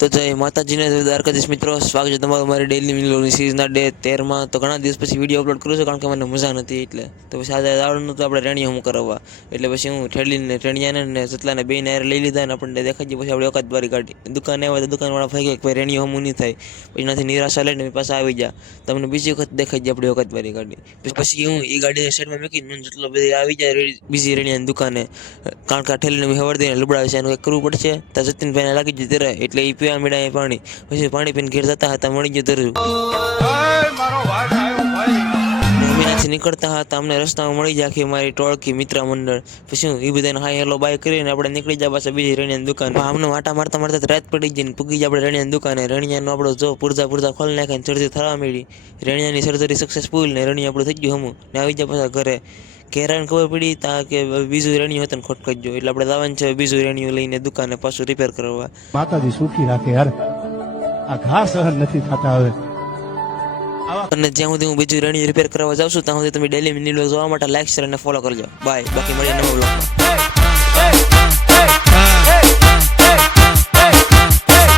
તો જય માતાજીને દ્વારકાધીશ મિત્રો, સ્વાગત છે તમારું મારી ડેલી મિલોની સિરીઝના ડે 13માં। તો ઘણા દિવસ પછી વિડીયો અપલોડ કરું છું કારણ કે મને મજા નથી એટલે તો પછી આજે આવડનું તો આપણે રેણીયા હું કરાવવા એટલે પછી હું ઠેલીને રેણીયાને ને સતલાને બેને હારે લઈ લીધા અને આપણને દેખાઈ ગયું। પછી આપણે વખત બારી કાઢી દુકાને આવ્યા તો દુકાનવાળા ભાઈ કે ભાઈ રેણીયો હમું નહીં થાય, પછી એનાથી નિરાશા લઈને પાછા આવી ગયા। તમને બીજી વખત દેખાઈ જાય આપણી વખત બારી કાઢી પછી હું એ ગાડી સાઈડમાં મૂકીને જેટલો બધી આવી જાય બીજી રેણીયાની દુકાને, કારણ કે આ ઠેલીને હવાર દઈને લુબડાવે છે એનું કંઈક કરવું પડશે। તો જતીનભાઈને લાગી ગયું ત્યારે એટલે એ પીવા મીડા પાણી, પછી પાણી પીને ઘેર જતા હતા મળી ગયું ધરું અમીનાથી નીકળતા હતા અમને રસ્તામાં મળી જાય આખી મારી ટોળકી મિત્ર મંડળ। પછી હું એ બધાને હાય હેલો બાય કરીને આપણે નીકળી જાય પાછા બીજી રેણીયાની દુકાન। અમને વાટા મારતા મારતા રાત પડી ગઈ ને પૂગી જાય આપણે રેણીયાની દુકાને। રેણીયાનો આપણો જો પૂરજા ખોલી નાખીને સર્જરી થવા મળી, રેણીયાની સર્જરી સક્સેસફુલ ને રેણીયા આપણું થઈ ગયું હમું ને આવી જાય પાછા ઘરે। કેરાને ખબર પડી તા કે બીજું રેણીયું હતું ને ખોટ ગયો એટલે આપણે લાવવાનું છે બીજું રેણીયું લઈને દુકાને પાછું રિપેર કરવા। માતાજી સુખી રાખે યાર, આ ઘા સહન નથી થતા હવે। અને જ્યાં સુધી હું બીજું રેણીયું રિપેર કરવા જાઉં છું ત્યાં સુધી તમે ડેલી મિનિટ જોવા માટે લાઈક શેર અને ફોલો કરજો। બાય, બાકી મળીએ નવા બ્લોગમાં।